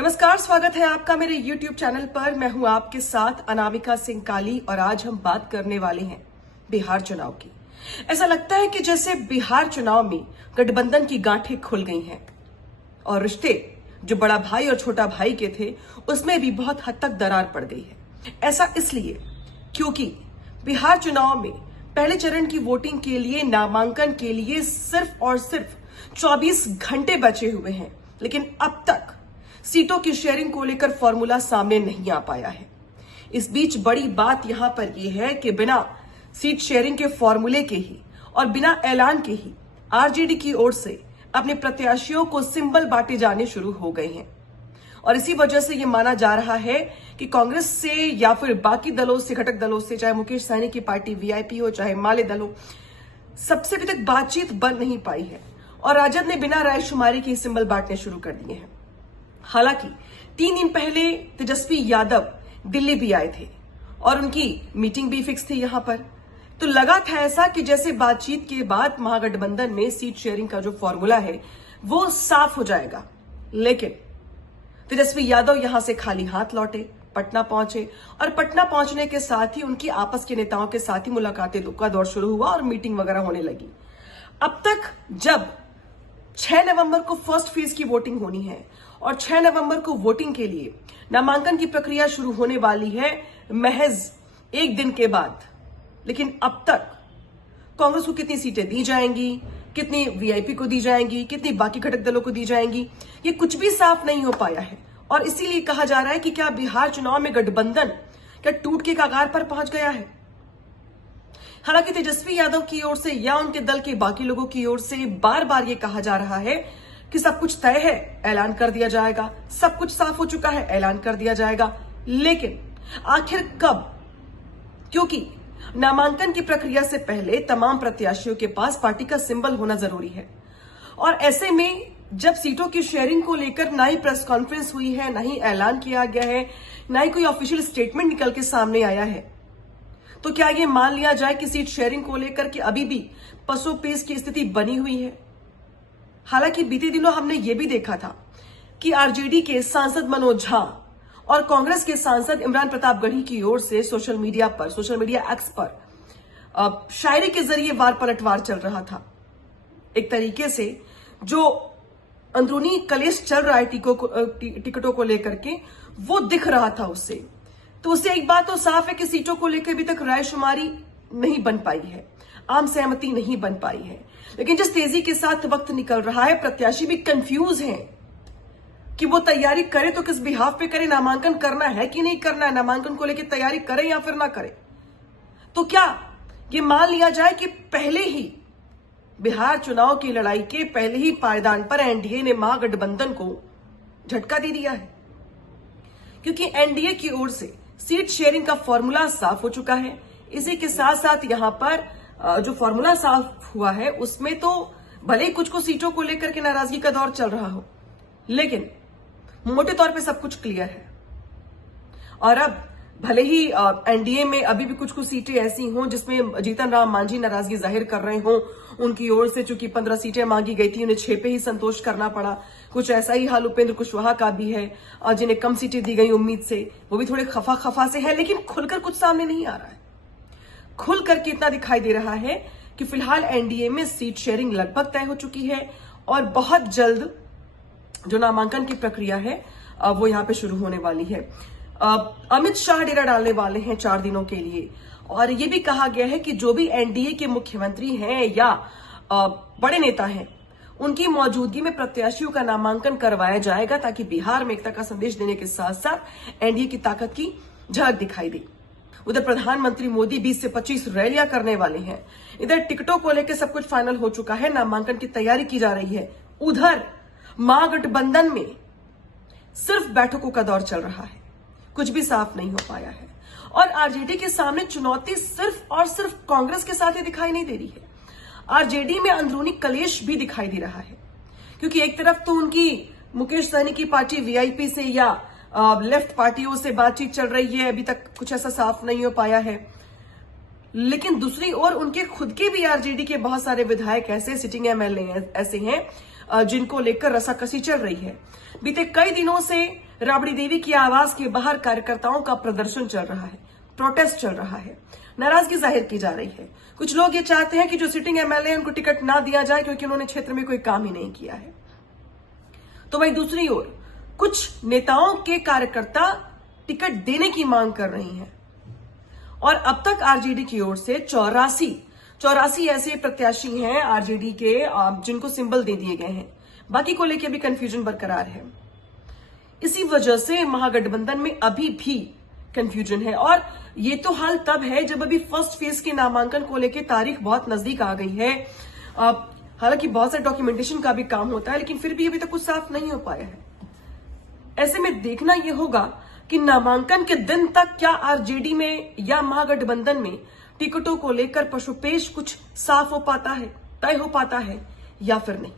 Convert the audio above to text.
नमस्कार, स्वागत है आपका मेरे YouTube चैनल पर। मैं हूं आपके साथ अनामिका सिंह काली और आज हम बात करने वाले हैं बिहार चुनाव की। ऐसा लगता है कि जैसे बिहार चुनाव में गठबंधन की गांठें खुल गई हैं और रिश्ते जो बड़ा भाई और छोटा भाई के थे उसमें भी बहुत हद तक दरार पड़ गई है। ऐसा इसलिए क्योंकि बिहार चुनाव में पहले चरण की वोटिंग के लिए नामांकन के लिए सिर्फ और सिर्फ 24 घंटे बचे हुए हैं, लेकिन अब तक सीटों की शेयरिंग को लेकर फॉर्मूला सामने नहीं आ पाया है। इस बीच बड़ी बात यहां पर यह है कि बिना सीट शेयरिंग के फॉर्मूले के ही और बिना ऐलान के ही आरजेडी की ओर से अपने प्रत्याशियों को सिंबल बांटे जाने शुरू हो गए हैं और इसी वजह से यह माना जा रहा है कि कांग्रेस से या फिर बाकी दलों से, घटक दलों से, चाहे मुकेश सहनी की पार्टी वीआईपी हो, चाहे माले दल हो, सबसे अभी तक बातचीत बन नहीं पाई है और राजद ने बिना रायशुमारी के सिंबल बांटने शुरू कर दिए हैं। हालांकि 3 दिन पहले तेजस्वी यादव दिल्ली भी आए थे और उनकी मीटिंग भी फिक्स थी यहां पर, तो लगा था ऐसा कि जैसे बातचीत के बाद महागठबंधन में सीट शेयरिंग का जो फॉर्मूला है वो साफ हो जाएगा। लेकिन तेजस्वी यादव यहां से खाली हाथ लौटे, पटना पहुंचे और पटना पहुंचने के साथ ही उनकी आपस के नेताओं के साथ ही मुलाकातें का दौर शुरू हुआ और मीटिंग वगैरह होने लगी। अब तक जब 6 नवंबर को फर्स्ट फेज की वोटिंग होनी है और 6 नवंबर को वोटिंग के लिए नामांकन की प्रक्रिया शुरू होने वाली है महज एक दिन के बाद, लेकिन अब तक कांग्रेस को कितनी सीटें दी जाएंगी, कितनी वीआईपी को दी जाएंगी, कितनी बाकी घटक दलों को दी जाएंगी, ये कुछ भी साफ नहीं हो पाया है। और इसीलिए कहा जा रहा है कि क्या बिहार चुनाव में गठबंधन क्या टूट के कगार पर पहुंच गया है। हालांकि तेजस्वी यादव की ओर से या उनके दल के बाकी लोगों की ओर से बार बार ये कहा जा रहा है कि सब कुछ तय है, ऐलान कर दिया जाएगा, सब कुछ साफ हो चुका है, ऐलान कर दिया जाएगा। लेकिन आखिर कब? क्योंकि नामांकन की प्रक्रिया से पहले तमाम प्रत्याशियों के पास पार्टी का सिंबल होना जरूरी है और ऐसे में जब सीटों की शेयरिंग को लेकर ना ही प्रेस कॉन्फ्रेंस हुई है, ना ही ऐलान किया गया है, ना ही कोई ऑफिशियल स्टेटमेंट निकल के सामने आया है, तो क्या यह मान लिया जाए कि सीट शेयरिंग को लेकर के अभी भी पसोपेश की स्थिति बनी हुई है। हालांकि बीते दिनों हमने यह भी देखा था कि आरजेडी के सांसद मनोज झा और कांग्रेस के सांसद इमरान प्रतापगढ़ी की ओर से सोशल मीडिया एक्स पर शायरी के जरिए वार पलटवार चल रहा था। एक तरीके से जो अंदरूनी कलेश चल रहा है टिकटों को लेकर के वो दिख रहा था उससे। तो उससे एक बात तो साफ है कि सीटों को लेकर अभी तक रायशुमारी नहीं बन पाई है, आम सहमति नहीं बन पाई है। लेकिन जिस तेजी के साथ वक्त निकल रहा है, प्रत्याशी भी कंफ्यूज हैं कि वो तैयारी करे तो किस बिहाफ पे करे, नामांकन करना है कि नहीं करना है, नामांकन को लेकर तैयारी करे या फिर ना करे। तो क्या ये मान लिया जाए कि पहले ही बिहार चुनाव की लड़ाई के पहले ही पायदान पर एनडीए ने महागठबंधन को झटका दे दिया है, क्योंकि एनडीए की ओर से सीट शेयरिंग का फॉर्मूला साफ हो चुका है। इसी के साथ साथ यहां पर जो फॉर्मूला साफ हुआ है उसमें तो भले ही कुछ सीटों को लेकर के नाराजगी का दौर चल रहा हो, लेकिन मोटे तौर पे सब कुछ क्लियर है। और अब भले ही एनडीए में अभी भी कुछ सीटें ऐसी हों जिसमें जीतन राम मांझी नाराजगी जाहिर कर रहे हों उनकी ओर से, चूंकि 15 सीटें मांगी गई थी, उन्हें 6 पे ही संतोष करना पड़ा। कुछ ऐसा ही हाल उपेंद्र कुशवाहा का भी है और जिन्हें कम सीटें दी गई उम्मीद से, वो भी थोड़े खफा से है, लेकिन खुलकर कुछ सामने नहीं आ रहा है। खुल करके इतना दिखाई दे रहा है कि फिलहाल एनडीए में सीट शेयरिंग लगभग तय हो चुकी है और बहुत जल्द जो नामांकन की प्रक्रिया है वो यहां पे शुरू होने वाली है। अमित शाह डेरा डालने वाले हैं 4 दिनों के लिए और ये भी कहा गया है कि जो भी एनडीए के मुख्यमंत्री हैं या बड़े नेता हैं उनकी मौजूदगी में प्रत्याशियों का नामांकन करवाया जाएगा, ताकि बिहार में एकता का संदेश देने के साथ साथ एनडीए की ताकत की झलक दिखाई दे। उधर प्रधानमंत्री मोदी 20 से 25 रैलियां करने वाले हैं। इधर टिकटों को लेकर सब कुछ फाइनल हो चुका है, नामांकन की तैयारी की जा रही है। उधर महागठबंधन में सिर्फ बैठकों का दौर चल रहा है, कुछ भी साफ नहीं हो पाया है और आरजेडी के सामने चुनौती सिर्फ और सिर्फ कांग्रेस के साथ ही दिखाई नहीं दे रही है। आरजेडी में अंदरूनी कलेश भी दिखाई दे रहा है, क्योंकि एक तरफ तो उनकी मुकेश सहनी की पार्टी वीआईपी से या लेफ्ट पार्टियों से बातचीत चल रही है, अभी तक कुछ ऐसा साफ नहीं हो पाया है, लेकिन दूसरी ओर उनके खुद के भी आरजेडी के बहुत सारे विधायक ऐसे सिटिंग एमएलए ऐसे हैं जिनको लेकर रसाकसी चल रही है। बीते कई दिनों से राबड़ी देवी की आवाज के बाहर कार्यकर्ताओं का प्रदर्शन चल रहा है, प्रोटेस्ट चल रहा है, नाराजगी जाहिर की जा रही है। कुछ लोग ये चाहते हैं कि जो सिटिंग एमएलए उनको टिकट ना दिया जाए क्योंकि उन्होंने क्षेत्र में कोई काम ही नहीं किया है। तो वहीं दूसरी ओर कुछ नेताओं के कार्यकर्ता टिकट देने की मांग कर रही हैं और अब तक आरजेडी की ओर से 84 ऐसे प्रत्याशी हैं आरजेडी के जिनको सिंबल दे दिए गए हैं। बाकी को लेकर भी कंफ्यूजन बरकरार है। इसी वजह से महागठबंधन में अभी भी कंफ्यूजन है और ये तो हाल तब है जब अभी फर्स्ट फेज के नामांकन को लेकर तारीख बहुत नजदीक आ गई है। हालांकि बहुत सारे डॉक्यूमेंटेशन का भी काम होता है, लेकिन फिर भी अभी तक कुछ साफ नहीं हो पाया है। ऐसे में देखना यह होगा कि नामांकन के दिन तक क्या आरजेडी में या महागठबंधन में टिकटों को लेकर पशुपेश कुछ साफ हो पाता है, तय हो पाता है या फिर नहीं।